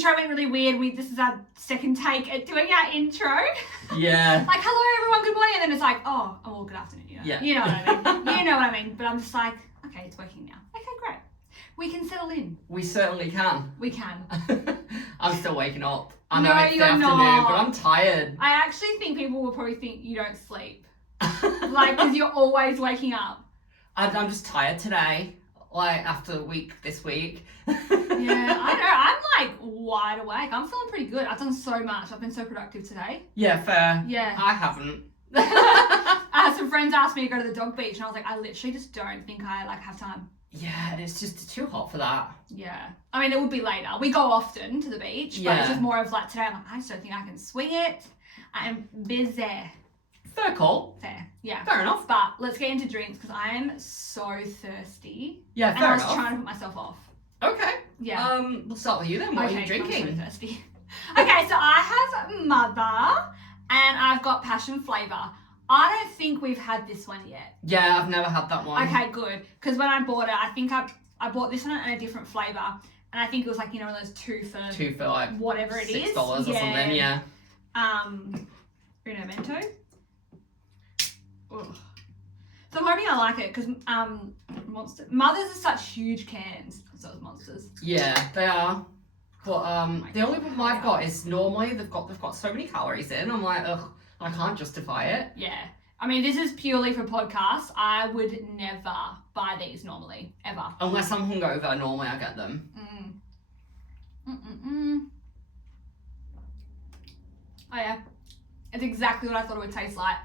intro went really weird. This is our second take at doing our intro. Yeah. Like, hello everyone, good morning, and then it's like, oh, well, good afternoon. You know, Yeah. You know what I mean. You know what I mean. But I'm just like, okay, it's working now. Okay, great. We can settle in. We certainly can. We can. I'm still waking up. I know No, it's the you're afternoon, not. but I'm tired. I actually think people will probably think you don't sleep. Like, because you're always waking up. I'm just tired today. Like, after the week this week. Yeah, I know. I'm like wide awake. I'm feeling pretty good. I've done so much. I've been so productive today. Yeah, fair. Yeah. I haven't. Some friends asked me to go to the dog beach, and I was like, I literally just don't think I have time. Yeah, it's just too hot for that. Yeah. I mean, it would be later. We go often to the beach, but it's just more of like today, I'm like, I just don't think I can swing it. I am busy. Fair call. Fair. Yeah. Fair enough. But let's get into drinks because I am so thirsty. Yeah, fair enough. And I was trying to put myself off. Okay. Yeah. We'll start with you then. What are you drinking? I'm so thirsty. Okay, so I have Mother and I've got Passion Flavour. I don't think we've had this one yet. Yeah, I've never had that one. Okay, good. Because when I bought it, I think I bought this one in a different flavour. And I think it was like, you know, one of those two for like whatever it is. $6 or something, yeah. Uno Mento. Ugh. So I'm hoping I like it because Mothers are such huge cans. So is Monsters. Yeah, they are. But the only problem I've got is normally they've got so many calories in. I'm like, ugh, I can't justify it. Yeah. I mean, this is purely for podcasts. I would never buy these normally, ever. Unless I'm hungover, normally I get them. Oh yeah. It's exactly what I thought it would taste like.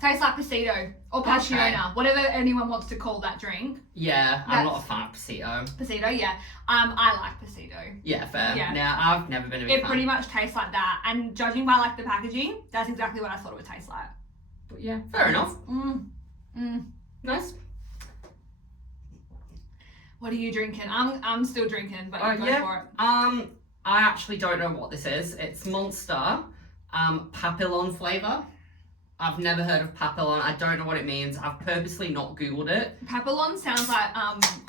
Tastes like Pasito or Passiona, whatever anyone wants to call that drink. Yeah, I'm not a fan of Pasito. Pasito, yeah. I like Pasito. Yeah, fair. Yeah. Now, I've never been a big fan. It pretty much tastes like that. And judging by like the packaging, that's exactly what I thought it would taste like. But yeah, fair enough. Nice. What are you drinking? I'm still drinking, but you go for it. I actually don't know what this is. It's Monster, Papillon flavour. I've never heard of Papillon. I don't know what it means. I've purposely not Googled it. Papillon sounds like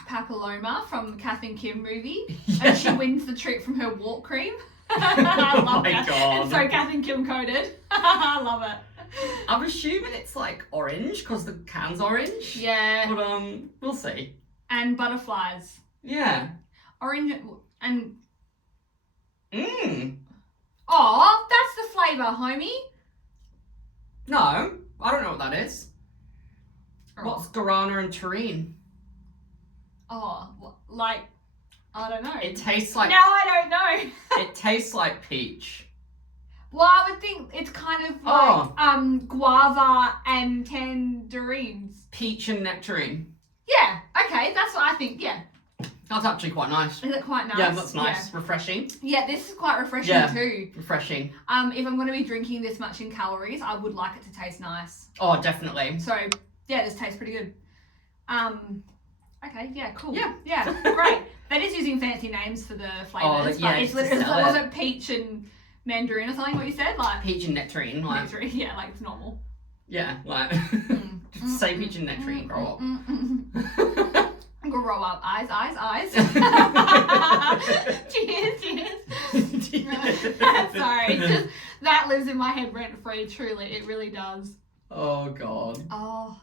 Papilloma from Kath and Kim movie. Yeah. And she wins the treat from her walk cream. I love that. God. It's so Kath and Kim coded. I love it. I'm assuming it's like orange because the can's orange. Yeah. But we'll see. And butterflies. Yeah. Orange and... Oh, that's the flavour, homie. No, I don't know what that is. What's Guarana and Terrine? Oh, like, I don't know. It tastes like... No, I don't know. It tastes like peach. Well, I would think it's kind of like guava and tangerines. Peach and nectarine. Yeah, okay, that's what I think, yeah. That's actually quite nice. Is it quite nice? Yeah, that's nice. Yeah. Refreshing. Yeah, this is quite refreshing too. Refreshing. If I'm going to be drinking this much in calories, I would like it to taste nice. Oh, definitely. So, yeah, this tastes pretty good. Okay, yeah, cool. Yeah. Great. They're just using fancy names for the flavours. Oh, yeah, but it's literally, was it peach and mandarin or something, what you said? Like peach and nectarine. Like, nectarine, yeah, like it's normal. Yeah, like, just say peach and nectarine, grow up. Grow up. Eyes. Cheers. Sorry, just that lives in my head rent free, truly. It really does. Oh, God. Oh,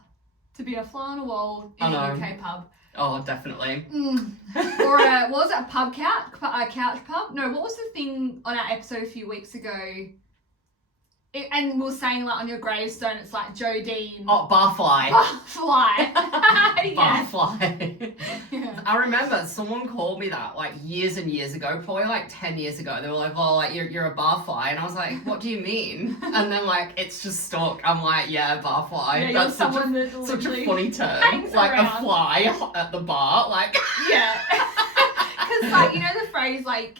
to be a fly on a wall in a UK pub. Oh, definitely. Or what was it, a pub couch? A couch pub? No, what was the thing on our episode a few weeks ago? And we were saying like on your gravestone, it's like Jodine. Oh, barfly. Barfly. Yeah. Barfly. Yeah. I remember someone called me that like years and years ago, probably like 10 years ago. They were like, oh, like you're a barfly. And I was like, what do you mean? And then like, it's just stuck. I'm like, yeah, barfly. Yeah, that's such a funny term. Like around. A fly at the bar. Like, yeah. Because like, you know the phrase like,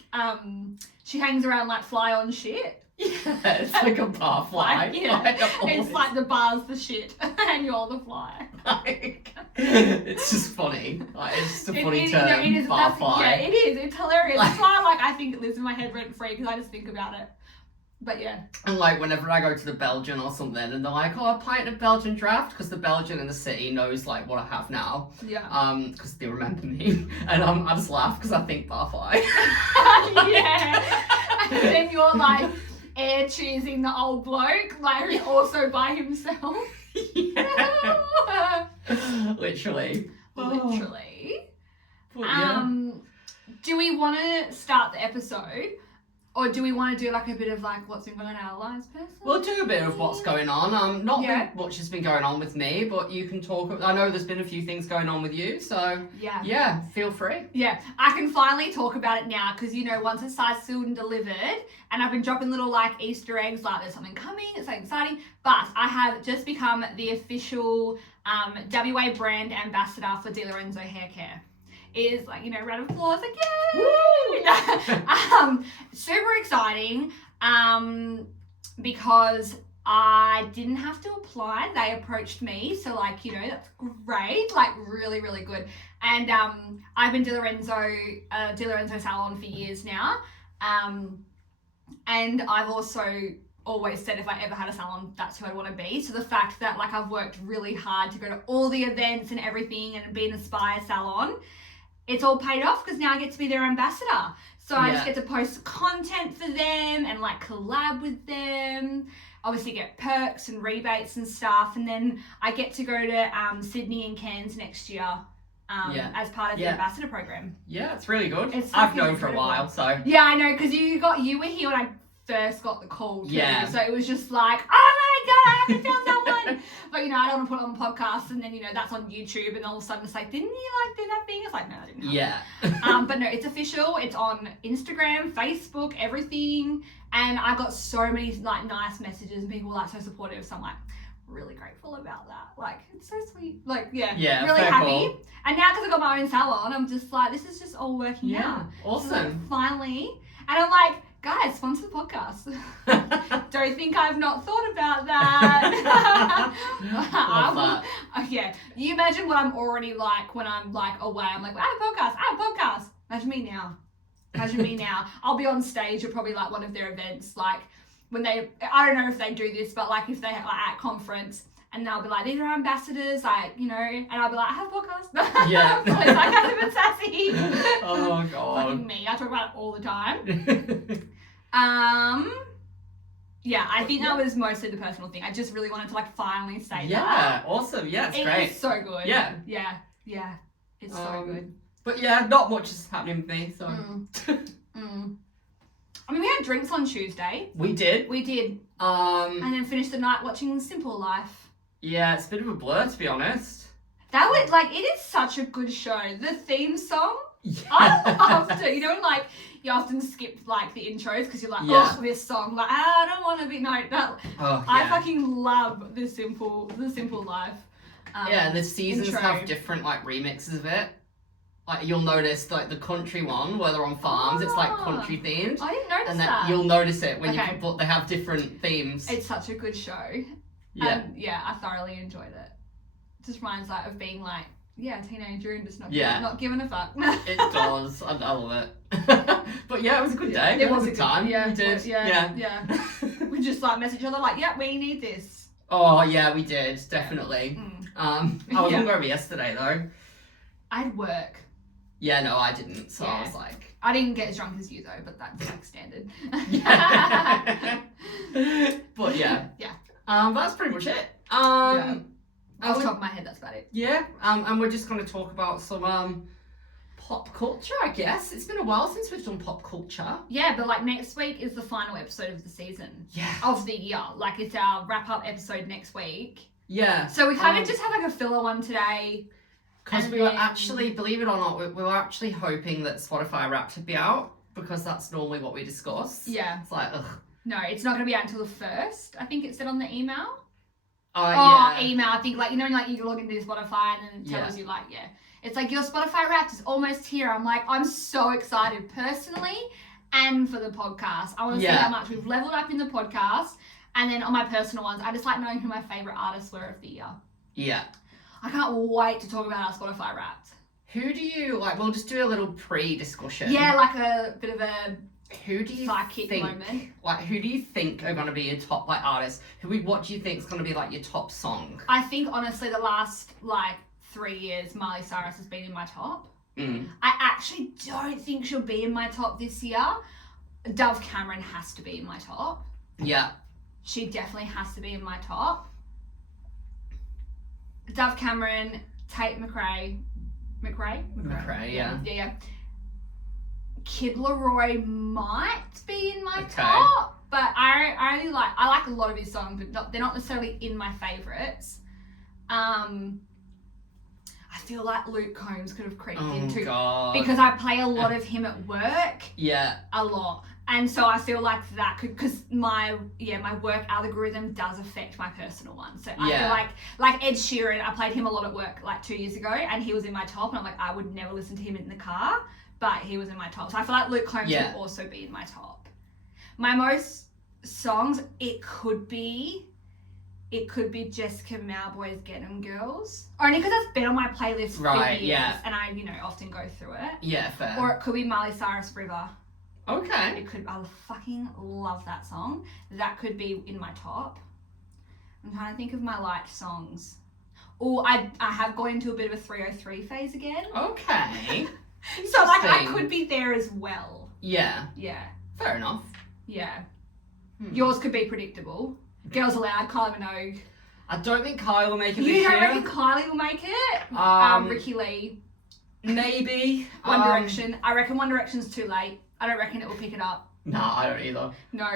she hangs around like fly on shit? Yeah, it's like a barfly. Like, yeah. Like, it's like the bar's the shit and you're the fly. Like, it's just funny. Like, it's just a funny term. It is. Barfly. Yeah, it is. It's hilarious. That's why like I think it lives in my head rent free because I just think about it. But yeah. And like whenever I go to the Belgian or something and they're like, oh, a pint of Belgian draft, because the Belgian in the city knows like what I have now. Yeah. Because they remember me. And I just laugh because I think barfly. Yeah. or like air choosing the old bloke, like who's also by himself. Yeah. Literally. Literally. But yeah. Do we want to start the episode? Or do we want to do like a bit of like what's been going on in our lives personally? We'll do a bit of what's going on. Not Yeah. much has been going on with me, but you can talk. I know there's been a few things going on with you, so yeah, feel free. Yeah, I can finally talk about it now because, you know, once it's signed, sealed and delivered, and I've been dropping little like Easter eggs, like there's something coming, it's so exciting. But I have just become the official WA brand ambassador for Di Hair Care. Is like, you know, round of applause, like, yay! Super exciting, because I didn't have to apply. They approached me, so like, you know, that's great, like really, really good. And I've been Di Lorenzo salon for years now, and I've also always said if I ever had a salon, that's who I'd want to be. So the fact that like I've worked really hard to go to all the events and everything and be an Aspire salon, it's all paid off because now I get to be their ambassador. So I just get to post content for them and like collab with them. Obviously get perks and rebates and stuff. And then I get to go to Sydney and Cairns next year as part of the ambassador program. Yeah, it's really good. It's I've known incredible. for a while, so. Yeah, I know, because you were here when I first got the call too. Yeah. So it was just like, oh my God, I haven't found someone. But, you know, I don't want to put it on podcasts and then, you know, that's on YouTube and all of a sudden it's like, didn't you like do that thing? It's like, no, I didn't. Yeah. But no, it's official. It's on Instagram, Facebook, everything. And I got so many like nice messages and people like so supportive. So I'm like, really grateful about that. Like, it's so sweet. Like, yeah really happy. Cool. And now because I got my own salon, I'm just like, this is just all working out. Awesome. So, like, finally. And I'm like, guys, sponsor the podcast. Don't think I've not thought about that. Yeah. You imagine what I'm already like when I'm like away. I'm like, I have a podcast. Imagine me now. I'll be on stage at probably like one of their events, like when I don't know if they do this, but like if they have like at conference and they'll be like, these are our ambassadors, like, you know, and I'll be like, I have a podcast. Yeah. So it's like kind of a bit sassy. Oh God. Fucking me. I talk about it all the time. Yeah, I think that was mostly the personal thing. I just really wanted to like finally say that. Yeah, awesome. Yeah, it's great. It's so good. Yeah. Yeah. It's so good. But yeah, not much is happening with me, so. I mean, we had drinks on Tuesday. We did. And then finished the night watching Simple Life. Yeah, it's a bit of a blur, to be honest. That was like, it is such a good show. The theme song, Yeah. I loved it. You know, like you often skip like the intros because you're like, oh, this song, like I don't want to be I fucking love the Simple Life. And the seasons intro. have different like remixes of it. Like you'll notice like the country one where they're on farms, it's like country themed. I didn't notice and then that. you'll notice it when but they have different themes. It's such a good show. Yeah. I thoroughly enjoyed it. Just reminds like of being like, a teenager and just not giving a fuck. It does. I love it. But yeah, it was a good day. It was a good time. Yeah, we did. Yeah. We just like message each other like, we need this. Oh yeah, we did definitely. I was hungover yesterday though. I had work. Yeah, no, I didn't. So I was like, I didn't get as drunk as you though, but that's like standard. But yeah. That's pretty much it. Off the top of my head, that's about it. Yeah. And we're just going to talk about some pop culture, I guess. It's been a while since we've done pop culture. Yeah, but like next week is the final episode of the season. Yeah. Of the year. Like it's our wrap-up episode next week. Yeah. So we kind of just had like a filler one today. Because we were actually, believe it or not, we were actually hoping that Spotify Wrapped would be out because that's normally what we discuss. Yeah. It's like, ugh. No, it's not going to be out until the 1st. I think it said on the email. Email. I think like, you know, like you log into Spotify and then it tells you like, it's like your Spotify Wrapped is almost here. I'm like, I'm so excited personally and for the podcast. I want to see how much we've leveled up in the podcast. And then on my personal ones, I just like knowing who my favourite artists were of the year. Yeah. I can't wait to talk about our Spotify Wrapped. Who do you, like, we'll just do a little pre-discussion. Yeah, like a bit of a who do you psychic think, moment. Like, who do you think are going to be your top, like, artists? What do you think is going to be, like, your top song? I think, honestly, the last, like, 3 years, Miley Cyrus has been in my top. I actually don't think she'll be in my top this year. Dove Cameron has to be in my top. Yeah. She definitely has to be in my top. Dove Cameron, Tate McRae, yeah. Yeah. Kid Laroi might be in my Okay. top, but I like a lot of his songs, but they're not necessarily in my favourites. I feel like Luke Combs could have creeped into God. because I play a lot of him at work. Yeah. A lot. And so I feel like that could, because my work algorithm does affect my personal one. So I feel like Ed Sheeran, I played him a lot at work like 2 years ago, and he was in my top, and I'm like, I would never listen to him in the car, but he was in my top. So I feel like Luke Combs would also be in my top. My most songs, it could be Jessica Mauboy's Get 'Em Girls. Only because it's been on my playlist for years, and I, often go through it. Yeah, fair. Or it could be Miley Cyrus River. Okay. It could. I fucking love that song. That could be in my top. I'm trying to think of my liked songs. Oh, I have gone into a bit of a 303 phase again. Okay. So like I could be there as well. Yeah. Yeah. Fair enough. Yeah. Yours could be predictable. Girls Aloud, Kylie Minogue. I don't think Kylie will make it this You year. don't reckon Kylie will make it? Ricky Lee. Maybe. One Direction. I reckon One Direction's too late. I don't reckon it will pick it up. Nah, I don't either. No,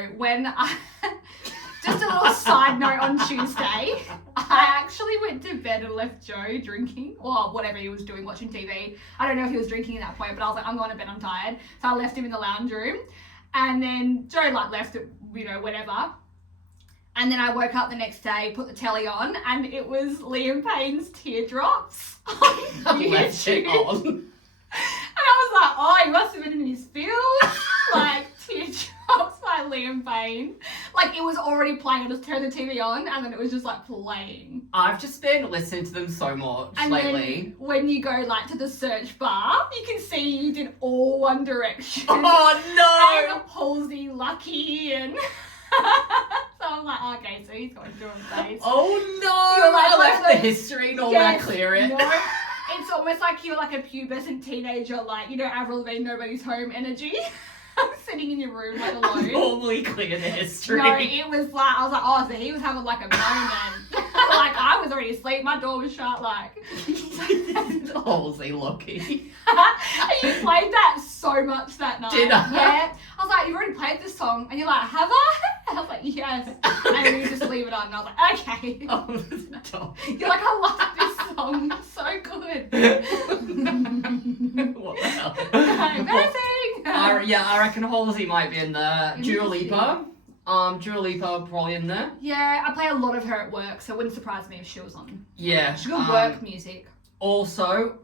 just a little side note on Tuesday, I actually went to bed and left Joe drinking, or whatever he was doing, watching TV. I don't know if he was drinking at that point, but I was like, I'm going to bed, I'm tired. So I left him in the lounge room, and then Joe left it, whatever. And then I woke up the next day, put the telly on, and it was Liam Payne's Teardrops on YouTube. Left it on. And I was like, oh, he must have been in his feels. Like, Teardrops by Liam Payne. Like, it was already playing. I just turned the TV on, and then it was just, like, playing. I've just been listening to them so much lately. Then when you go, like, to the search bar, you can see you did all One Direction. Oh, no! And Halsey Lucky, and... So I'm like, okay, so he's going through a phase. Oh, no! You're like, I left the history, not that clear it. No. It's almost like you're like a pubescent teenager, like, Avril Lavigne, Nobody's Home energy. Sitting in your room, like, alone. Normally clear the history. No, it was like, I was like, oh, so he was having like a moment. Like, I was already asleep, my door was shut, like. Halsey Lucky. You played that so much that night. Did I? Yeah. I was like, you've already played this song. And you're like, have I? And I was like, yes. And then you just leave it on. And I was like, okay. Oh, stop. You're like, I love this song. It's so good. What the hell? Embarrassing. I reckon Halsey might be in there. Dua Lipa. Dua Lipa probably in there. Yeah, I play a lot of her at work, so it wouldn't surprise me if she was on. Yeah. She's got work music. Also,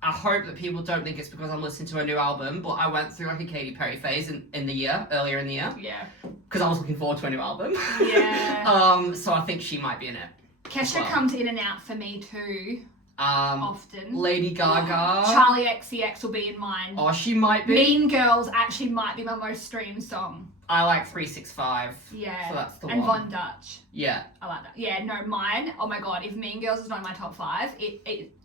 I hope that people don't think it's because I'm listening to a new album, but I went through like a Katy Perry phase earlier in the year. Yeah. Because I was looking forward to a new album. Yeah. So I think she might be in it. Kesha comes in and out for me too. Often. Lady Gaga. Charlie XCX will be in mine. Oh, she might be. Mean Girls actually might be my most streamed song. I like 365. Yeah. So that's the and one. Von Dutch. Yeah. I like that. Yeah, no, mine. Oh my god, if Mean Girls is not in my top 5,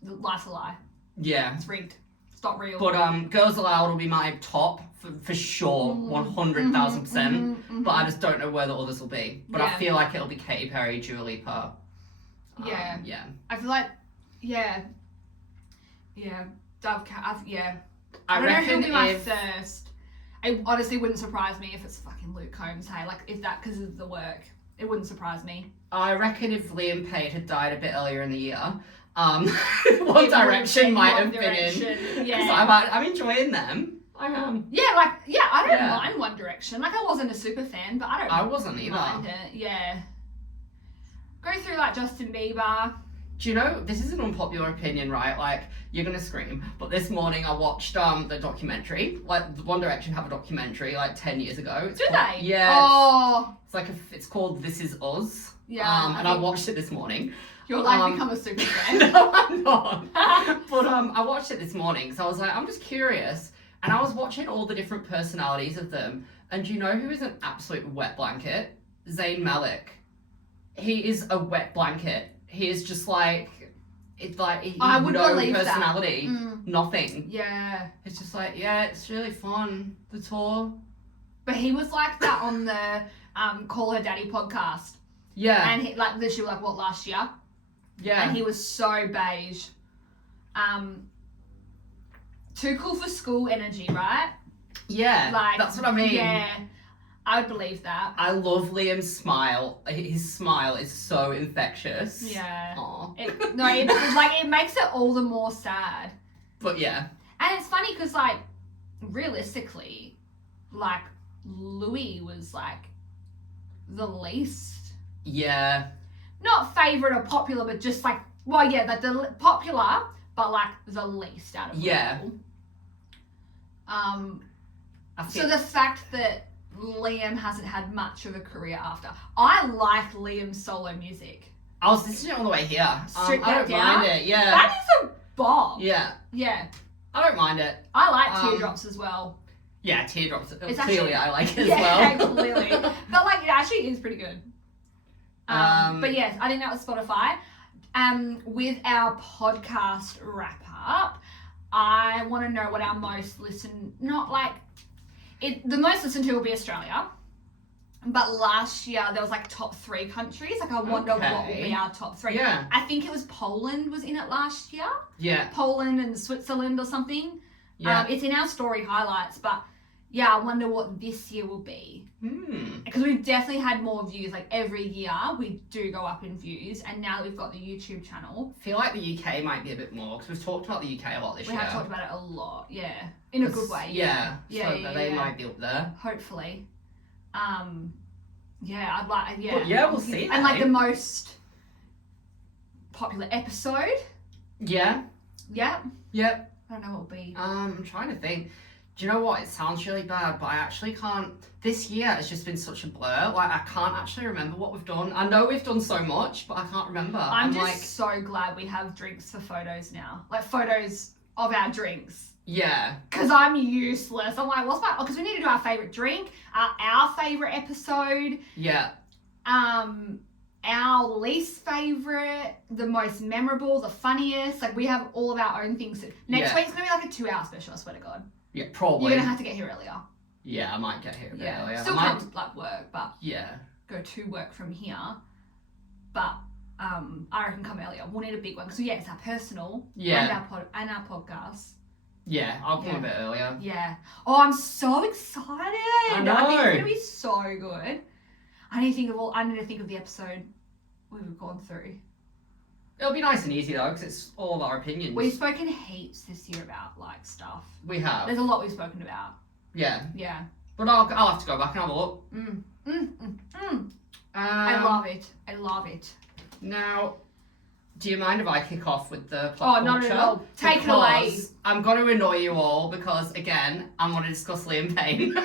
life's a lie. Yeah. It's rigged. It's not real. But Girls Aloud will be my top for sure, 100,000%. But I just don't know where the others will be. But I feel like it'll be Katy Perry, Dua Lipa. Yeah. Yeah. I feel like, yeah, Dove Cat. I don't know reckon who'll be my first. It honestly wouldn't surprise me if it's fucking Luke Combs. Hey, like if that because of the work, it wouldn't surprise me. I reckon if Liam Payne had died a bit earlier in the year, One Direction might have been in. Yeah, I'm enjoing them. I am. Yeah, I don't mind One Direction. Like I wasn't a super fan, but I wasn't either. Mind it. Yeah. Go through like Justin Bieber. Do you know, this is an unpopular opinion, right? Like, you're gonna scream, but this morning I watched the documentary. Like, One Direction have a documentary like 10 years ago. Do they? Yeah. Oh. It's called This Is Us. Yeah. And I watched it this morning. You're like become a super fan. No, I'm not. But I watched it this morning, so I was like, I'm just curious. And I was watching all the different personalities of them. And do you know who is an absolute wet blanket? Zayn Malik. He is a wet blanket. He is just like, it's like, I would no believe personality, that. nothing. Yeah. It's just like, yeah, it's really fun, the tour. But he was like that on the Call Her Daddy podcast. Yeah. And he like literally like what last year? Yeah. And he was so beige. Too cool for school energy, right? Yeah. Like that's what I mean. Yeah. I would believe that. I love Liam's smile. His smile is so infectious. Yeah. Aw. It makes it all the more sad. But yeah. And it's funny because, like, realistically, like, Louis was, like, the least... Yeah. Not favourite or popular, but just, like, well, yeah, like, the popular, but, like, the least out of all. So the fact that Liam hasn't had much of a career after. I like Liam's solo music. I was listening on the way here. Strip I That don't Down. mind it, yeah. That is a bomb. Yeah. Yeah. I don't mind it. I like Teardrops as well. Yeah, Teardrops. It's Clearly actually, I like it as yeah, well. clearly. But, like, it actually is pretty good. But, yes, I think that was Spotify. With our podcast wrap-up, I want to know what our most listened... Not, like... The most listened to will be Australia. But last year, there was, like, top 3 countries. Like, I wonder what will be our top 3. Yeah. I think it was Poland was in it last year. Yeah. Poland and Switzerland or something. Yeah. It's in our story highlights, but yeah, I wonder what this year will be. Because we've definitely had more views. Like every year, we do go up in views, and now that we've got the YouTube channel, I feel like the UK might be a bit more because we've talked about the UK a lot this year. We have talked about it a lot, yeah, in a good way. Yeah, yeah, they might be up there. Hopefully, yeah, I'd like, yeah, but yeah, we'll see. And like the most popular episode. Yeah. Yeah. Yep. I don't know what it'll be. I'm trying to think. Do you know what? It sounds really bad, but I actually can't. This year has just been such a blur. Like, I can't actually remember what we've done. I know we've done so much, but I can't remember. I'm just so glad we have drinks for photos now. Like, photos of our drinks. Yeah. Because I'm useless. I'm like, because we need to do our favourite drink, our favourite episode. Yeah. Our least favourite, the most memorable, the funniest. Like, we have all of our own things. Next week's going to be like a 2-hour special, I swear to God. Yeah, probably. You're going to have to get here earlier. Yeah, I might get here a bit earlier. Still come to, like, work, but yeah, go to work from here. But I reckon come earlier. We'll need a big one. So, yeah, it's our personal and our podcast. Yeah, I'll come a bit earlier. Yeah. Oh, I'm so excited. I know. I think it's going to be so good. I need to think of the episode we've gone through. It'll be nice and easy though, because it's all of our opinions. We've spoken heaps this year about like stuff. We have. There's a lot we've spoken about. Yeah. Yeah. But I'll have to go back and have a look. I love it. I love it. Now, do you mind if I kick off with the pop culture? Not at all. Take it away. I'm going to annoy you all because, again, I'm going to discuss Liam Payne.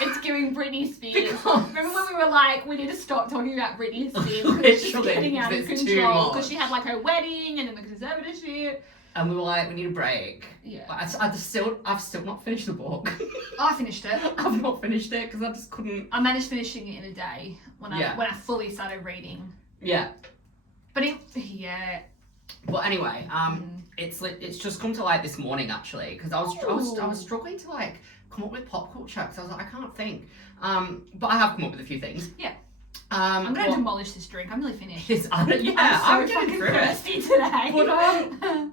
It's giving Britney Spears. Remember when we were like, we need to stop talking about Britney Spears because she's getting out of control because she had like her wedding and then the conservatorship. And we were like, we need a break. Yeah. But I've still not finished the book. I finished it. I've not finished it because I just couldn't. I managed finishing it in a day when I fully started reading. Yeah. But But anyway, it's just come to light this morning actually because I was struggling to like come up with pop culture because I was like I can't think. But I have come up with a few things. Yeah. I'm gonna demolish this drink. I'm really finished. I'm so getting thirsty today. But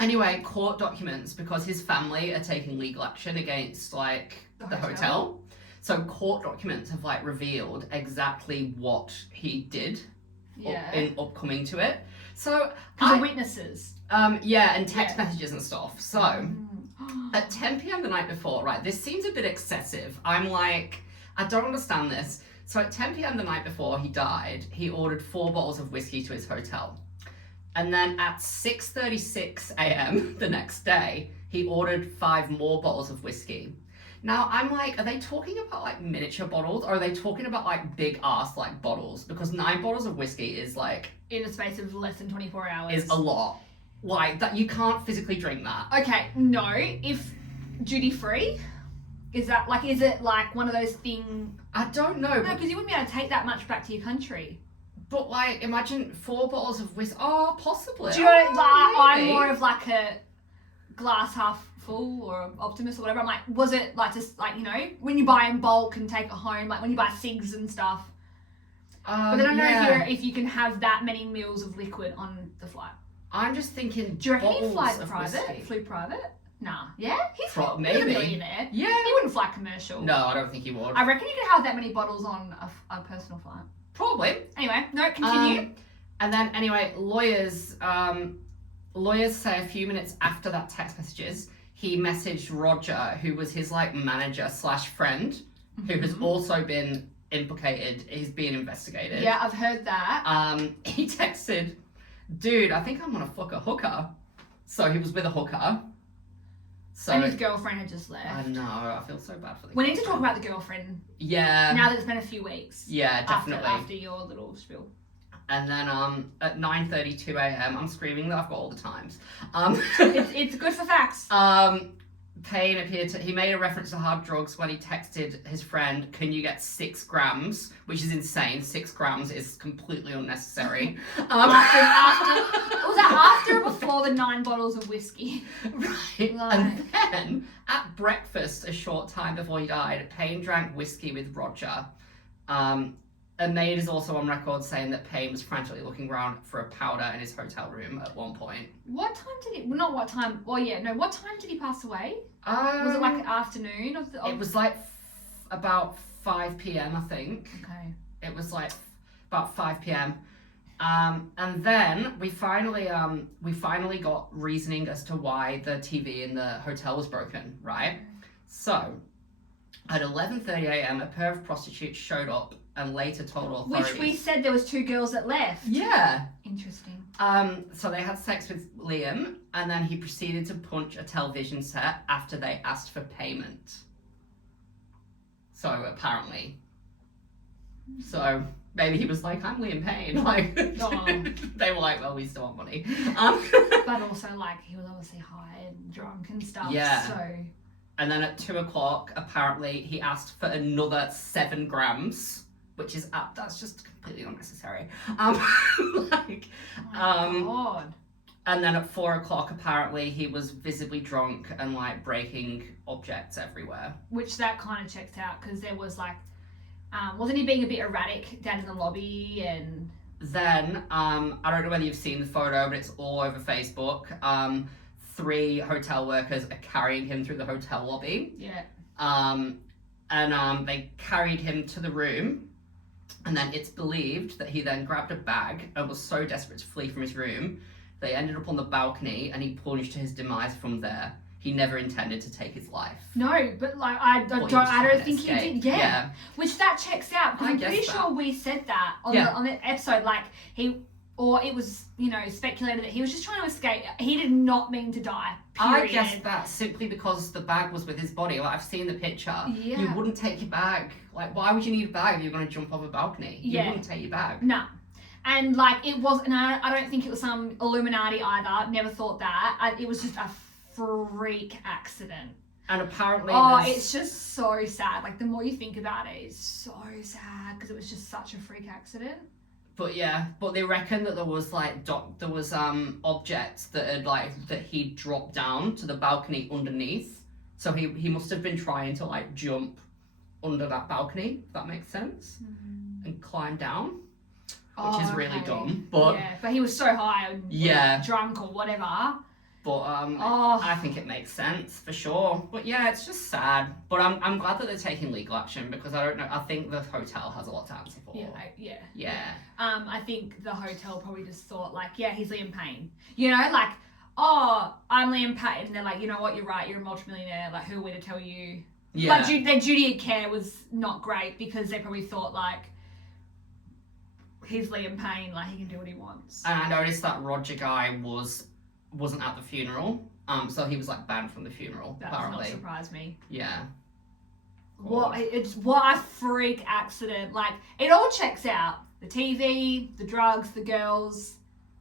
anyway, court documents because his family are taking legal action against like the hotel. So court documents have like revealed exactly what he did. In upcoming to it. So the witnesses. And text messages and stuff. So at 10 p.m. the night before, right, this seems a bit excessive. I'm like, I don't understand this. So at 10 p.m. the night before he died, he ordered 4 bottles of whiskey to his hotel. And then at 6:36 a.m. the next day, he ordered 5 more bottles of whiskey. Now, I'm like, are they talking about, like, miniature bottles? Or are they talking about, like, big-ass, like, bottles? Because 9 bottles of whiskey is, like... in a space of less than 24 hours. Is a lot. Like, that you can't physically drink that. Okay, no. If duty-free, is it, like, one of those things... I don't know. No, because you wouldn't be able to take that much back to your country. But, like, imagine 4 bottles of whiskey. Oh, possibly. Do you know, I'm more of, like, a... glass half full or optimist or whatever. I'm like, was it like just like, you know, when you buy in bulk and take it home, like when you buy cigs and stuff. But then I don't know if you can have that many mils of liquid on the flight. I'm just thinking. Do you reckon he'd fly bottles of private? whiskey. Flew private? Nah. Yeah? He's Maybe. a millionaire. Yeah. He wouldn't fly commercial. No, I don't think he would. I reckon you could have that many bottles on a personal flight. Probably. Anyway, no, continue. And then anyway, lawyers say a few minutes after that text messages, he messaged Roger, who was his like manager / friend, who has also been implicated. He's being investigated. Yeah, I've heard that. He texted, dude, I think I'm gonna fuck a hooker. So he was with a hooker. So And his girlfriend had just left. I know, I feel so bad for the We need to talk about the girlfriend Yeah. now that it's been a few weeks. Yeah, definitely. After your little spiel. And then at 9:32 a.m., I'm screaming that I've got all the times. It's good for facts. Payne he made a reference to hard drugs when he texted his friend, can you get 6 grams? Which is insane. 6 grams is completely unnecessary. Was that after or before the 9 bottles of whiskey? Right. Like. And then at breakfast, a short time before he died, Payne drank whiskey with Roger. A maid is also on record saying that Payne was frantically looking around for a powder in his hotel room at one point. What time did he... Well, not what time... Well, yeah, no. What time did he pass away? Was it like afternoon? It was like about 5 p.m, I think. Okay. It was like about 5 p.m. And then we finally got reasoning as to why the TV in the hotel was broken, right? So, at 11:30 a.m, a pair of prostitutes showed up and later told authorities. Which we said there was 2 girls that left. Yeah. Interesting. So they had sex with Liam, and then he proceeded to punch a television set after they asked for payment. So apparently. So maybe he was like, I'm Liam Payne. Like, they were like, well, we still want money. But also, like, he was obviously high and drunk and stuff. Yeah. So. And then at 2 o'clock, apparently, he asked for another 7 grams. Which is that's just completely unnecessary. God. And then at 4 o'clock, apparently, he was visibly drunk and like breaking objects everywhere. Which that kind of checks out because there was like, wasn't he being a bit erratic down in the lobby and? Then I don't know whether you've seen the photo, but it's all over Facebook. 3 hotel workers are carrying him through the hotel lobby. Yeah. And they carried him to the room. And then it's believed that he then grabbed a bag and was so desperate to flee from his room, they ended up on the balcony and he plunged to his demise from there. He never intended to take his life. No, but like I don't think he did. Yeah. Which that checks out because I'm pretty sure we said that on the episode. Like it was, you know, speculated that he was just trying to escape. He did not mean to die. Period. I guess that simply because the bag was with his body. Like, I've seen the picture. Yeah. You wouldn't take your bag. Like, why would you need a bag if you're going to jump off a balcony? You wouldn't take your bag. No. And like it wasn't. I don't think it was some Illuminati either. Never thought that. It was just a freak accident. And apparently, it's just so sad. Like the more you think about it, it's so sad because it was just such a freak accident. But yeah, they reckon that there was like objects that had that he dropped down to the balcony underneath. So he must have been trying to like jump under that balcony, if that makes sense, and climb down, which is really dumb. But yeah, but he was so high and drunk or whatever. But I think it makes sense for sure. But yeah, it's just sad. But I'm glad that they're taking legal action because I don't know. I think the hotel has a lot to answer for. Yeah. I think the hotel probably just thought like, yeah, he's Liam Payne. You know, like, oh, I'm Liam Payne. And they're like, you know what, you're right. You're a multimillionaire. Like, who are we to tell you? Yeah. Like, their duty of care was not great because they probably thought like, he's Liam Payne. Like, he can do what he wants. And I noticed that Roger guy wasn't at the funeral, so he was like banned from the funeral. That apparently. does not surprise me. Yeah. What a freak accident! Like it all checks out. The TV, the drugs, the girls.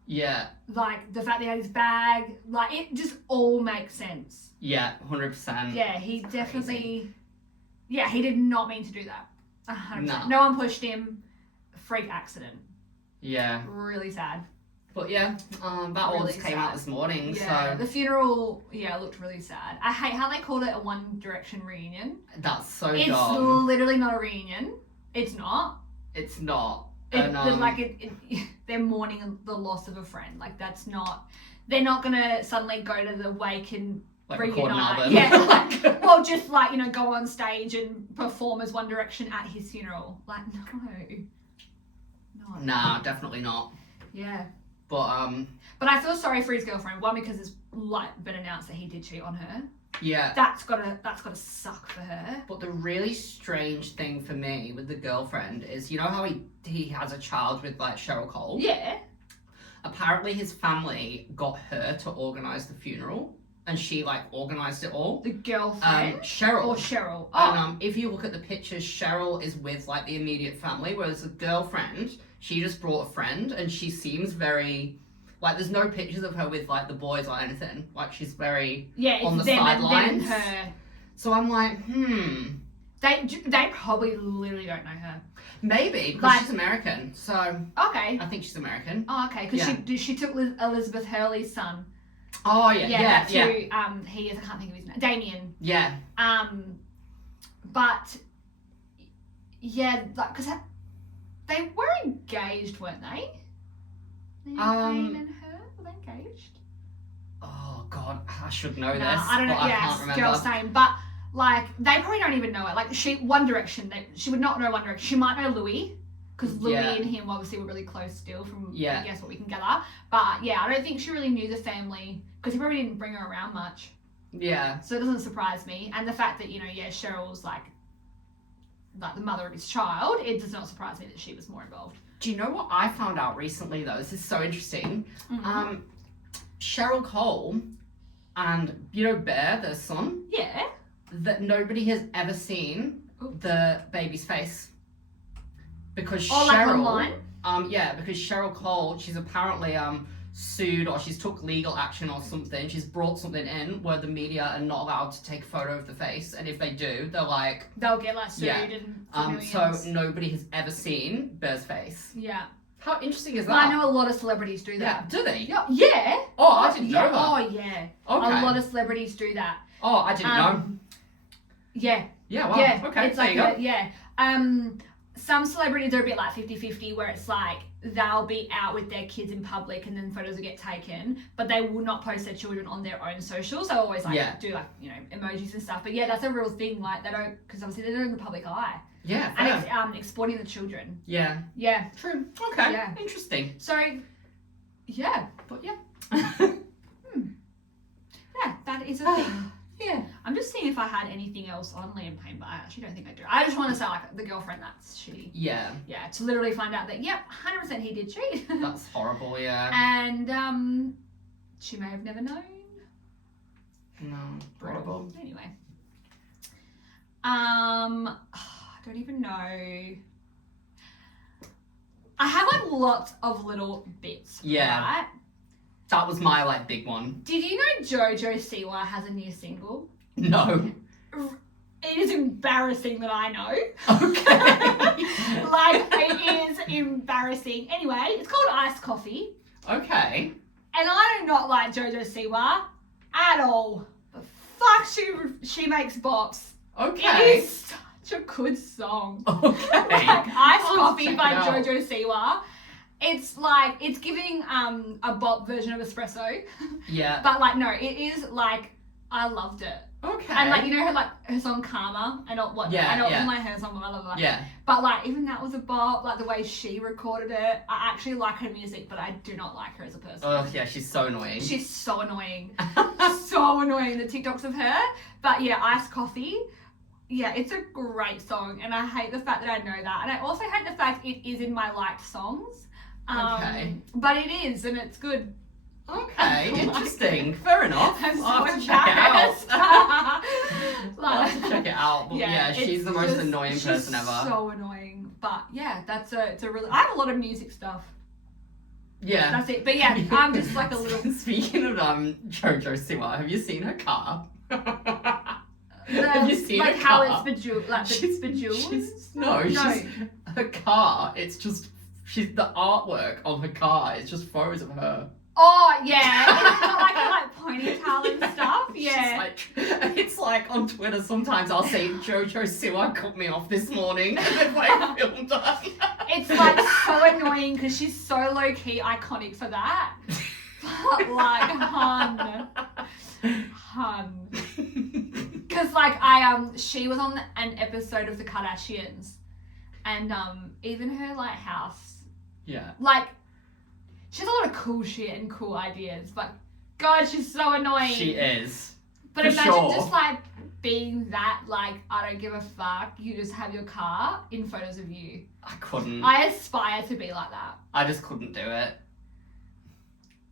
Yeah. Like the fact that he had his bag, like it just all makes sense. Yeah, 100%. Yeah, he definitely. Crazy. Yeah, he did not mean to do that. 100%. No one pushed him. Freak accident. Yeah. Really sad. But yeah, that all Really just came out sad. this morning, Yeah, so the funeral, looked really sad. I hate how they called it a One Direction reunion. that's so It's dumb. literally not a reunion. It's not. It's not. They're mourning the loss of a friend. Like, that's not. They're not gonna suddenly go to the wake and like record an reunite. album. Yeah, well, just go on stage and perform as One Direction at his funeral. Like, no. Nah, definitely not. Yeah. But I feel sorry for his girlfriend. One, because it's been announced that he did cheat on her. yeah. That's gotta suck for her. But the really strange thing for me with the girlfriend is, you know how he has a child with like Cheryl Cole? Yeah. Apparently his family got her to organise the funeral, and she like organised it all. The girlfriend. Cheryl. Or Cheryl. And if you look at the pictures, Cheryl is with like the immediate family, whereas the girlfriend, she just brought a friend, and she seems very like, there's no pictures of her with like the boys or anything. Like, she's very on the sidelines. Her. So I'm like, They probably literally don't know her. maybe because she's American. So Okay. I think she's American. Oh, okay. Because she took Elizabeth Hurley's son. Oh yeah. That's who he is. I can't think of his name. Damien. Yeah. But yeah, because they were engaged, weren't they? Liam Payne and her, were they engaged? Oh God, I should know this. I don't know. But I Yeah, can't remember. girl, same. But like, they probably don't even know it. Like, One Direction. She would not know One Direction. She might know Louis, because Louis and him obviously were really close still, from I guess what we can gather. But yeah, I don't think she really knew the family, because he probably didn't bring her around much. Yeah. So it doesn't surprise me. And the fact that Cheryl's like the mother of his child, it does not surprise me that she was more involved. Do you know what I found out recently though? This is so interesting. Mm-hmm. Cheryl Cole and Bear, their son. Yeah. That nobody has ever seen the baby's face. Because Cheryl. Like online? Because Cheryl Cole, she's apparently sued, or she's took legal action or something. She's brought something in where the media are not allowed to take a photo of the face, and if they do, they'll get like sued and so nobody has ever seen Bear's face. Yeah. How interesting is that? Well, I know a lot of celebrities do that. Yeah. Do they? Yeah. Oh, I didn't know that. Oh, yeah. Okay. A lot of celebrities do that. Oh, I didn't know. Yeah. Yeah, well, yeah. Okay, It's there like you go. Some celebrities are a bit like 50-50, where it's like they'll be out with their kids in public and then photos will get taken, but they will not post their children on their own socials. They'll always do emojis and stuff. But yeah, that's a real thing. Like, they don't, because obviously they're in the public eye. Yeah, fair. And exploiting the children. Yeah. Yeah. True. Okay. Yeah. Interesting. So, yeah. But yeah. Yeah, that is a thing. Yeah. I'm just seeing if I had anything else on Liam Payne, but I actually don't think I do. I just want to say, like, the girlfriend, that's shitty. Yeah. Yeah, to literally find out that, 100% he did cheat. That's horrible, yeah. And, she may have never known. No, horrible. Anyway. I don't even know. I have, like, lots of little bits. Yeah. Right? That was my, big one. Did you know JoJo Siwa has a new single? No. It is embarrassing that I know. Okay. It is embarrassing. Anyway, it's called Iced Coffee. Okay. And I do not like JoJo Siwa at all. But fuck, she makes bops. Okay. It is such a good song. Okay. Iced Coffee by out. JoJo Siwa. It's giving a bop version of espresso. Yeah. But no, it is I loved it. Okay. And her song Karma, I know what I know it's my her song, but I love that. Yeah. But even that was a bop, the way she recorded it. I actually like her music, but I do not like her as a person. Oh yeah, she's so annoying. She's so annoying. So annoying, the TikToks of her. But yeah, Iced Coffee. Yeah, it's a great song, and I hate the fact that I know that. And I also hate the fact it is in my liked songs. Okay. But it is, and it's good. Okay, interesting. Fair enough. I'm so I'll have to check it out. I'll have to check it out. But yeah, she's the most annoying person ever. So annoying. But yeah, it's a really. I have a lot of music stuff. Yeah. That's it. But yeah, I'm just a little. Speaking of JoJo Siwa, have you seen her car? Have you seen her how car? it's bejeweled? It's bejeweled? Her car, it's just the artwork on her car is just photos of her. Oh, yeah. It's got like a ponytail and stuff. Yeah. It's like on Twitter sometimes I'll say JoJo Siwa cut me off this morning and then like filmed her. It's like so annoying because she's so low-key iconic for that. But like, hun. Because like she was on an episode of The Kardashians, and even her like house. Yeah. Like, she has a lot of cool shit and cool ideas, but God, she's so annoying. She is. But imagine just like being that like, I don't give a fuck. You just have your car in photos of you. I couldn't. I aspire to be like that. I just couldn't do it.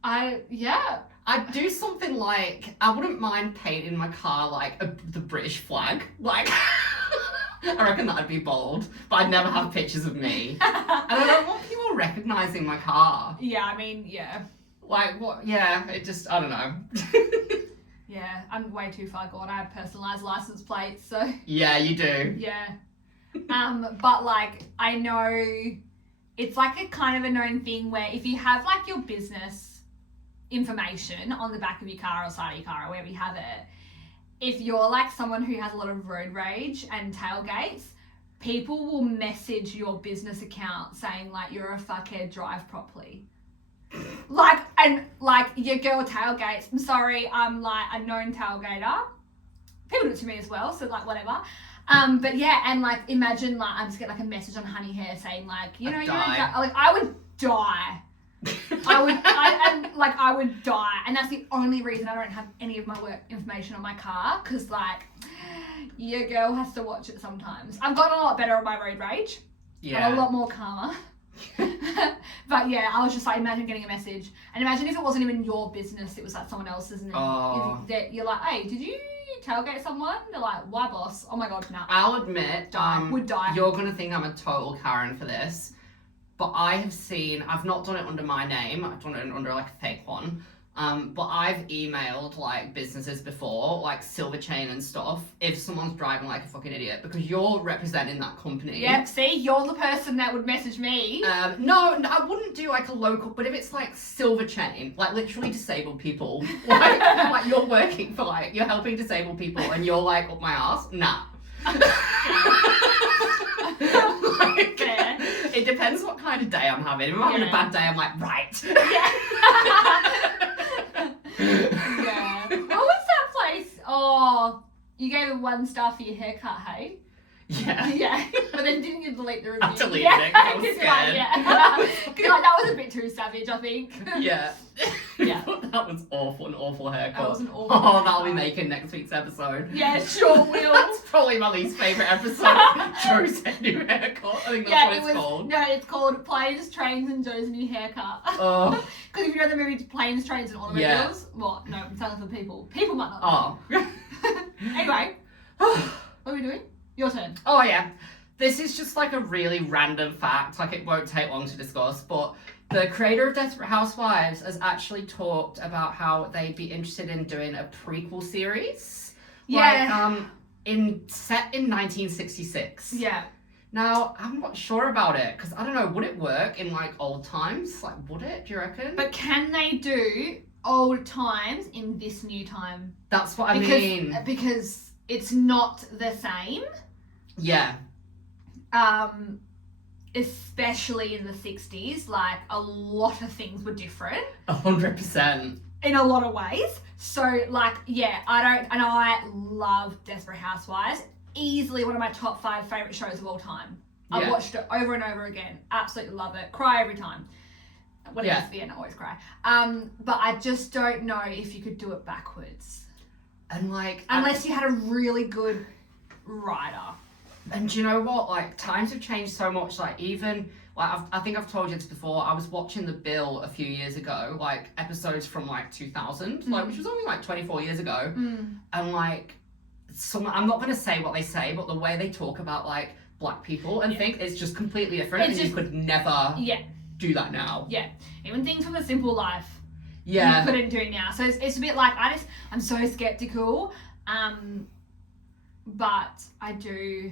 I'd do something like, I wouldn't mind painting my car like the British flag. Like, I reckon that'd be bold, but I'd never have pictures of me. And I don't want people recognising my car. Yeah, I mean, yeah. Like, what? Yeah, it just, I don't know. Yeah, I'm way too far gone. I have personalised license plates, so. Yeah, you do. Yeah. But like, I know it's like a kind of a known thing where if you have like your business information on the back of your car or side of your car or wherever you have it, if you're like someone who has a lot of road rage and tailgates, people will message your business account saying like, you're a fuckhead, drive properly. Like, and like your girl tailgates, I'm sorry, I'm like a known tailgater. People do it to me as well, so like whatever. But yeah, and like imagine like I just get like a message on Honey Hair saying like, you know, you're like I would die. I would die, and that's the only reason I don't have any of my work information on my car, because like your girl has to watch it sometimes. I've gotten a lot better at my road rage. Yeah. I'm a lot more calmer. But yeah, I was just like, imagine getting a message, and imagine if it wasn't even your business, it was like someone else's, and then you're like, hey, did you tailgate someone? They're like, why, boss? Oh my god, no. I'll admit, would die. You're gonna think I'm a total Karen for this, but I have seen, I've not done it under my name, I've done it under like a fake one, but I've emailed like businesses before, like Silver Chain and stuff, if someone's driving like a fucking idiot, because you're representing that company. Yep, see, you're the person that would message me. No, I wouldn't do like a local, but if it's like Silver Chain, like literally disabled people, like you're working for like, you're helping disabled people and you're like up my ass, nah. Like, Fair. It depends what kind of day I'm having. If I'm having a bad day, I'm like, right. Yeah. Yeah. What was that place? Oh, you gave it 1 star for your haircut, hey? Yeah. Yeah. But then didn't you delete the review? I deleted it 'cause I was scared. Because like, that was a bit too savage, I think. Yeah. Yeah. That was awful, an awful haircut. That was an awful Oh, that'll be haircut. making next week's episode. Yeah, sure will. That's probably my least favourite episode. Joe's new haircut. I think that's what it's called. No, it's called Planes, Trains and Joe's New Haircut. Oh. Because if you know the movie Planes, Trains and Automobiles, what? No, I'm telling for people. People might not know. Oh. Anyway, what are we doing? Your turn. Oh, yeah. This is just like a really random fact. Like, it won't take long to discuss, but the creator of Desperate Housewives has actually talked about how they'd be interested in doing a prequel series. Yeah. Like, set in 1966. Yeah. Now, I'm not sure about it, because I don't know, would it work in like old times? Like, would it? Do you reckon? But can they do old times in this new time? That's what I mean. Because it's not the same. Yeah. Especially in the 60s, like a lot of things were different 100%. in a lot of ways. So like, yeah, I love Desperate Housewives. Easily one of my top 5 favorite shows of all time. I've watched it over and over again. Absolutely love it. Cry every time. When it gets to the end, I always cry. But I just don't know if you could do it backwards. And like, unless you had a really good writer. And do you know what? Like, times have changed so much. Like, even, like, I think I've told you this before. I was watching The Bill a few years ago, like, episodes from, like, 2000, like, which was only, like, 24 years ago. And, like, I'm not going to say what they say, but the way they talk about, like, black people and things, it's just completely different. You could never do that now. Yeah. Even things from A Simple Life. Yeah. You couldn't do now. So it's a bit like, I'm so skeptical. But I do...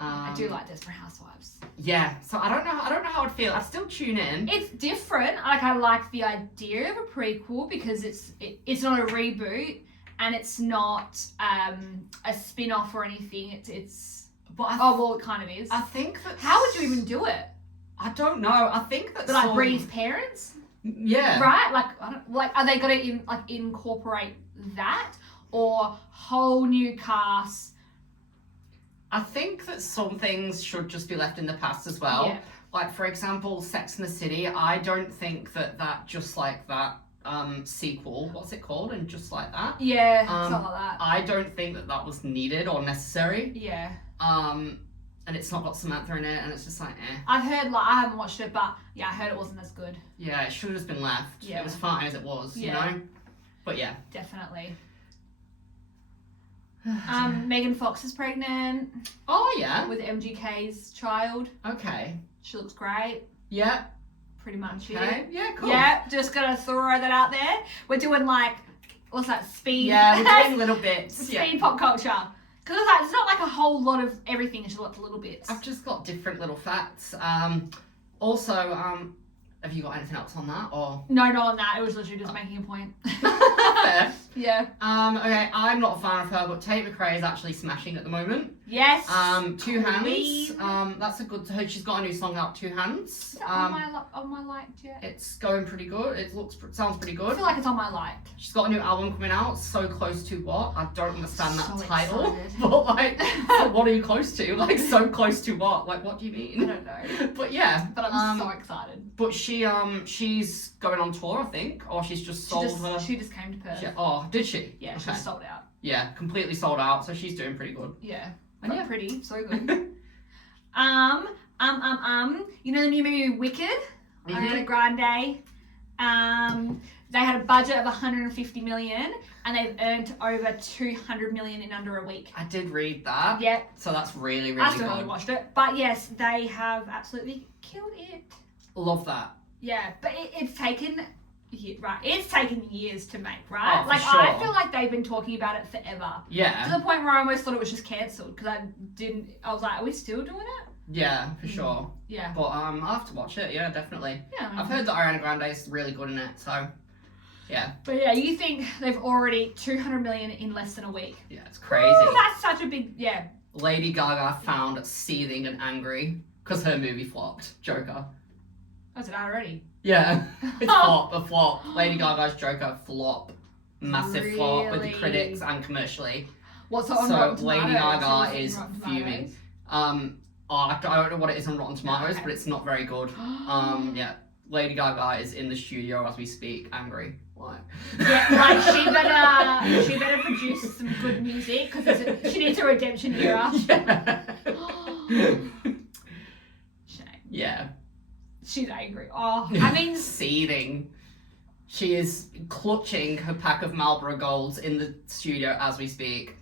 I do like Desperate Housewives. Yeah, so I don't know how I'd feel. I'd still tune in. It's different. Like, I like the idea of a prequel because it's not a reboot and it's not a spin-off or anything. It's well, it kind of is. I think that. How would you even do it? I don't know. I think that. But like Bree's parents, yeah. right? Like, are they going to incorporate that or whole new cast? I think that some things should just be left in the past as well. Yeah. Like, for example, Sex and the City. I don't think that Just Like That sequel, what's it called? And Just Like That? Yeah, something like that. I don't think that was needed or necessary. Yeah. And it's not got Samantha in it, and it's just like, eh. I've heard, like, I haven't watched it, but yeah, I heard it wasn't as good. Yeah, it should have just been left. Yeah. It was fine as it was, you know? But yeah. Definitely. Megan Fox is pregnant. Oh, yeah. With MGK's child. Okay. She looks great. Yeah. Pretty much Okay. it. Yeah, cool. Yeah, just gonna throw that out there. We're doing like, what's that, speed? Yeah, we're doing little bits. Speed pop culture. Because it's not like a whole lot of everything, it's lots of little bits. I've just got different little facts. Also, have you got anything else on that, or? No, not on that. It was literally just making a point. Fair. Yeah. Okay, I'm not a fan of her, but Tate McRae is actually smashing at the moment. Yes. Two Hands. Queen. That's a good. She's got a new song out, Two Hands. Is that on my liked yet? It's going pretty good. Sounds pretty I good. feel like it's on my liked. She's got a new album coming out. So Close to What? I don't understand that So title. excited. But like, what are you close to? Like, so close to what? Like, what do you mean? I don't know. But yeah. But I'm so excited. But she's going on tour, I think, or she's just sold her. She just came to Perth. Oh, did she? Yeah, Okay. she's sold out. Yeah, completely sold out. So she's doing pretty good. Yeah. And yeah. Pretty, so good. You know the new movie Wicked? Ariana Grande. They had a budget of 150 million and they've earned over 200 million in under a week. I did read that. Yeah. So that's really, really I still good. haven't watched it. But yes, they have absolutely killed it. Love that. Yeah, but it's taken years to make, right? Oh, like, for sure. I feel like they've been talking about it forever. Yeah. To the point where I almost thought it was just cancelled because I was like, are we still doing it? Yeah, for sure. Yeah. But I'll have to watch it, yeah, definitely. Yeah. I've heard that Ariana Grande is really good in it, so yeah. But yeah, you think they've already 200 million in less than a week. Yeah, it's crazy. Ooh, that's such a big, yeah. Lady Gaga found seething and angry because her movie flopped, Joker. Was it already? Yeah, it's a flop. Lady Gaga's Joker flop. Massive flop with the Really? critics and commercially. What's it on So Rotten Tomatoes? Lady Gaga It is was Rotten fuming. Tomatoes. I don't know what it is on Rotten Tomatoes, okay. but it's not very good. Yeah, Lady Gaga is in the studio as we speak, angry. Like, Yeah, like she better produce some good music because she needs a redemption era. yeah. Shame. Yeah. She's angry. Oh, I mean, Seething. She is clutching her pack of Marlboro Golds in the studio as we speak.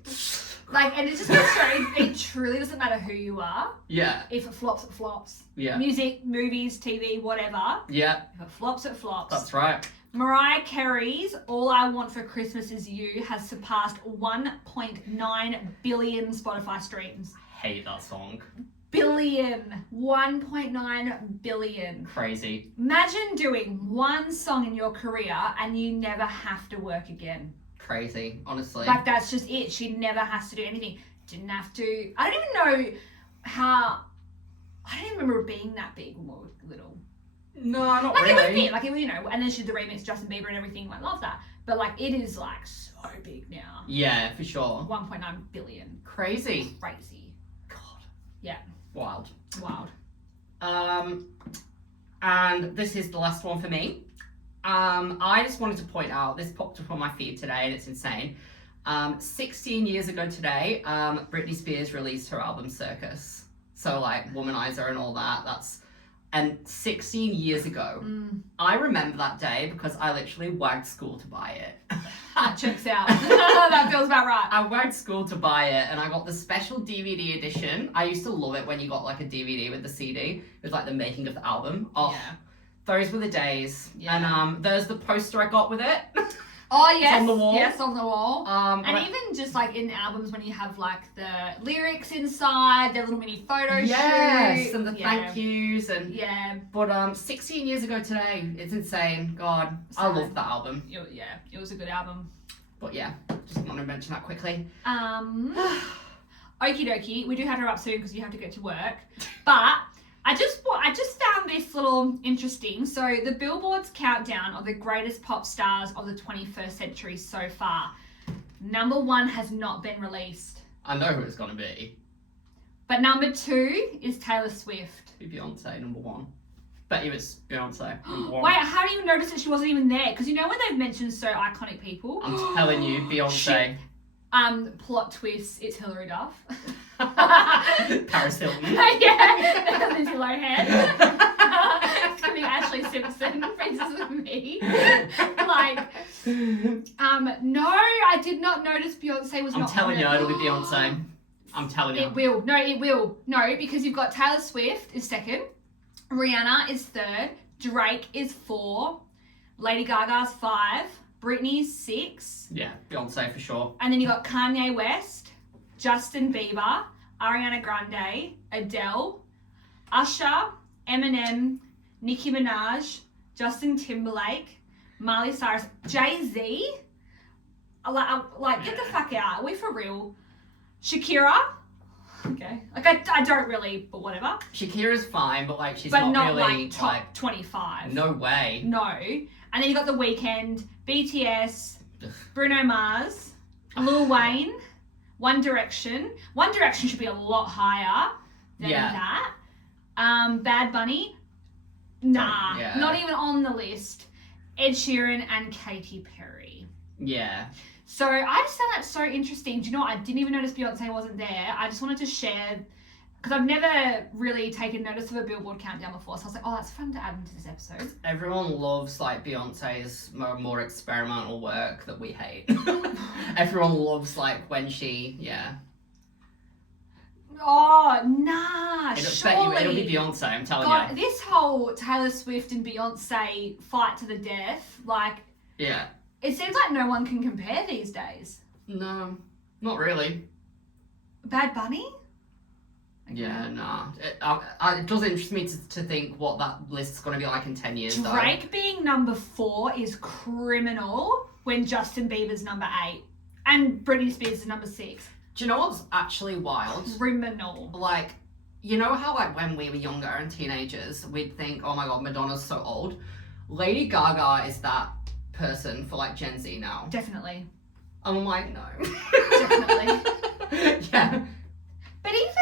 like, and it's just frustrating. It truly doesn't matter who you are. Yeah. If it flops, it flops. Yeah. Music, movies, TV, whatever. Yeah. If it flops, it flops. That's right. Mariah Carey's All I Want for Christmas Is You has surpassed 1.9 billion Spotify streams. Hate that song. Billion. 1.9 billion. Crazy. Imagine doing one song in your career and you never have to work again. Crazy, honestly. Like, that's just it. She never has to do anything. Didn't have to. I don't even know how. I don't even remember it being that big when we were little. No, not Like, really. it was big. Like, it was, you know, and then she did the remix, Justin Bieber and everything. I love that. But, like, it is, like, so big now. Yeah, for sure. 1.9 billion. Crazy. Crazy. God. Yeah. Wild. Wild. And this is the last one for me. I just wanted to point out, this popped up on my feed today and it's insane. 16 years ago today, Britney Spears released her album Circus. So like Womanizer and all that, and 16 years ago, I remember that day because I literally wagged school to buy it. That checks out. That feels about right. I wagged school to buy it and I got the special DVD edition. I used to love it when you got like a DVD with the CD with like the making of the album. Oh, Yeah. those were the days. Yeah. And there's the poster I got with it. Oh yes, on the wall. yes, on the wall. And even just like in albums when you have like the lyrics inside, their little mini photo yes, shoot. and the thank yous and yeah. But 16 years ago today, it's insane. God, I love that album. It was a good album. But yeah, just want to mention that quickly. Okie dokie, we do have to wrap soon because you have to get to work. But I just found this little interesting. So the Billboards countdown of the greatest pop stars of the 21st century so far. Number 1 has not been released. I know who it's gonna be. But number 2 is Taylor Swift. Beyonce, number 1. Bet you it's Beyonce, number 1. Wait, how do you notice that she wasn't even there? Because you know when they've mentioned so iconic people? I'm telling you, Beyonce. Plot twist, it's Hilary Duff. Paris Hilton. Yeah, Lindsay Lohan. It's gonna be Ashley Simpson, Princess of Me. No, I did not notice Beyonce was not. I'm telling on you, it. it'll be Beyonce. I'm telling you. It will. No, it will. No, because you've got Taylor Swift is 2nd, Rihanna is 3rd, Drake is 4, Lady Gaga's 5, Britney's 6. Yeah, Beyonce for sure. And then you got Kanye West, Justin Bieber, Ariana Grande, Adele, Usher, Eminem, Nicki Minaj, Justin Timberlake, Miley Cyrus, Jay-Z. Get the fuck out. Are we for real? Shakira. Okay. I don't really, but whatever. Shakira's fine, but she's but not really top 25. No way. No. And then you got The Weeknd, BTS, Bruno Mars, Lil Wayne, One Direction. One Direction should be a lot higher than that. Bad Bunny, nah, not even on the list. Ed Sheeran and Katy Perry. Yeah. So I just found that so interesting. Do you know what? I didn't even notice Beyonce wasn't there. I just wanted to share, because I've never really taken notice of a Billboard countdown before. So I was like, oh, that's fun to add into this episode. Everyone loves Beyonce's more experimental work that we hate. Everyone loves when she, Oh, nah, surely. It'll be Beyonce, I'm telling you. This whole Taylor Swift and Beyonce fight to the death, Yeah. It seems like no one can compare these days. No, not really. Bad Bunny? Yeah, nah. It does interest me to think what that list's going to be like in 10 years, Drake being number 4 is criminal when Justin Bieber's number 8 and Britney Spears is number 6. Do you know what's actually wild? Criminal. You know how when we were younger and teenagers, we'd think, oh my god, Madonna's so old? Lady Gaga is that person for Gen Z now. Definitely. I'm like, no. Definitely. Yeah. But even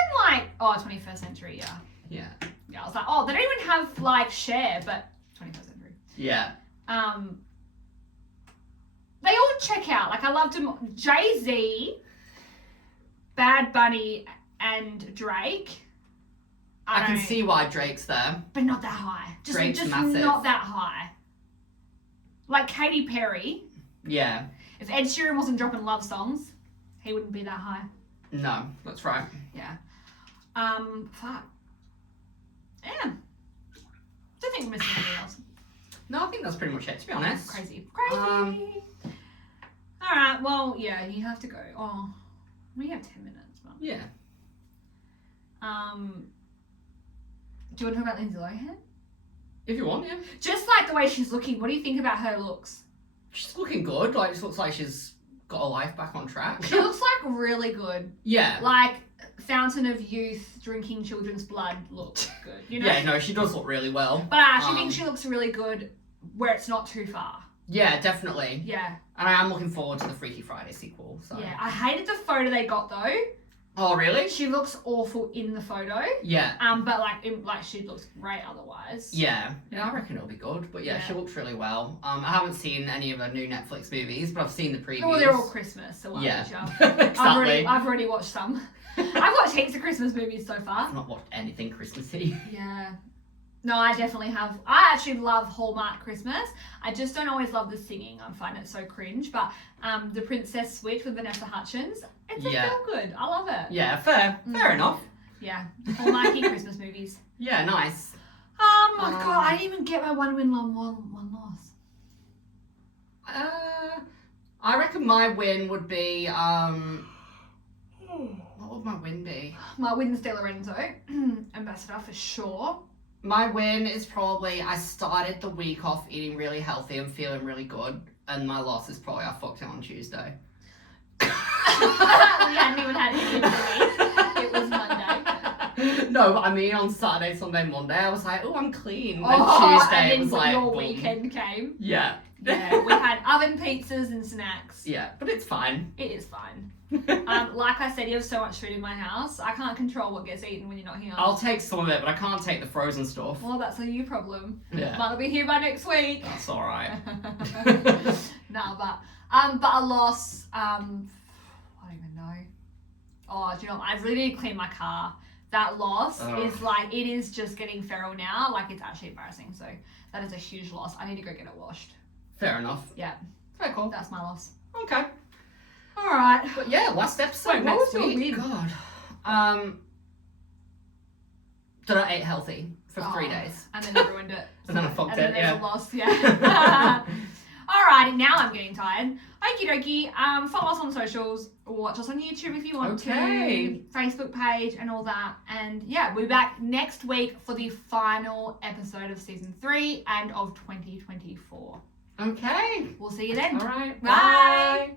21st century, yeah. Yeah. Yeah, I was like, oh, they don't even have Cher, but 21st century. Yeah. They all check out. I loved them. Jay-Z, Bad Bunny, and Drake. I can see why Drake's there. But not that high. Drake's just massive. Not that high. Katy Perry. Yeah. If Ed Sheeran wasn't dropping love songs, he wouldn't be that high. No, that's right. Yeah. Fuck. Yeah. Don't think we're missing anything else. No, I think that's pretty much it, to be honest. Crazy. Alright, well, yeah, you have to go. Oh, we have 10 minutes. But... Yeah. Do you want to talk about Lindsay Lohan? If you want, yeah. Just the way she's looking, what do you think about her looks? She's looking good. She looks like she's got her life back on track. She looks really good. Yeah. Fountain of youth, drinking children's blood looks good. You know? Yeah, no, she does look really well. But I actually think she looks really good where it's not too far. Yeah, definitely. Yeah. And I am looking forward to the Freaky Friday sequel. So. Yeah, I hated the photo they got though. Oh, really? She looks awful in the photo. Yeah. But she looks great otherwise. Yeah. Yeah, I reckon it'll be good. But yeah, she looks really well. I haven't seen any of her new Netflix movies, but I've seen the previews. Well, they're all Christmas, so exactly. I've already watched some. I've watched heaps of Christmas movies so far. I've not watched anything Christmassy. Yeah. No, I definitely have. I actually love Hallmark Christmas. I just don't always love the singing. I find it so cringe. But The Princess Switch with Vanessa Hudgens, it's a feel good. I love it. Yeah, fair. Fair enough. Yeah. Hallmarky Christmas movies. Yeah, nice. God, I didn't even get my one win, one loss. I reckon my win would be, what would my win be? My win's De Lorenzo, ambassador for sure. My win is probably I started the week off eating really healthy and feeling really good. And my loss is probably I fucked it on Tuesday. We hadn't even had anything to eat. It was Monday. No, but I mean on Saturday, Sunday, Monday, I was like, oh, I'm clean. And Tuesday, and it was like, your boom. weekend came. Yeah. Yeah, we had oven pizzas and snacks. Yeah, but it's fine. It is fine. Like I said, you have so much food in my house. I can't control what gets eaten when you're not here. I'll take some of it, but I can't take the frozen stuff. Well, that's a you problem. Yeah. Might not be here by next week. That's alright. No, but a loss. I don't even know. Oh, do you know? I really need to clean my car. That loss is like it is just getting feral now. Like it's actually embarrassing. So that is a huge loss. I need to go get it washed. Fair enough. Yeah. Very cool. That's my loss. Okay. All right. But yeah, last episode Wait, what next was your week. win? God. That I ate healthy for 3 days. And then I ruined it. And then I fucked and then it, there's yeah. a loss, yeah. Alrighty, now I'm getting tired. Okie dokie. Follow us on socials. Watch us on YouTube if you want Okay. to. Facebook page and all that. And yeah, we'll be back next week for the final episode of season 3 and of 2024. Okay. We'll see you then. All right. Bye. Bye.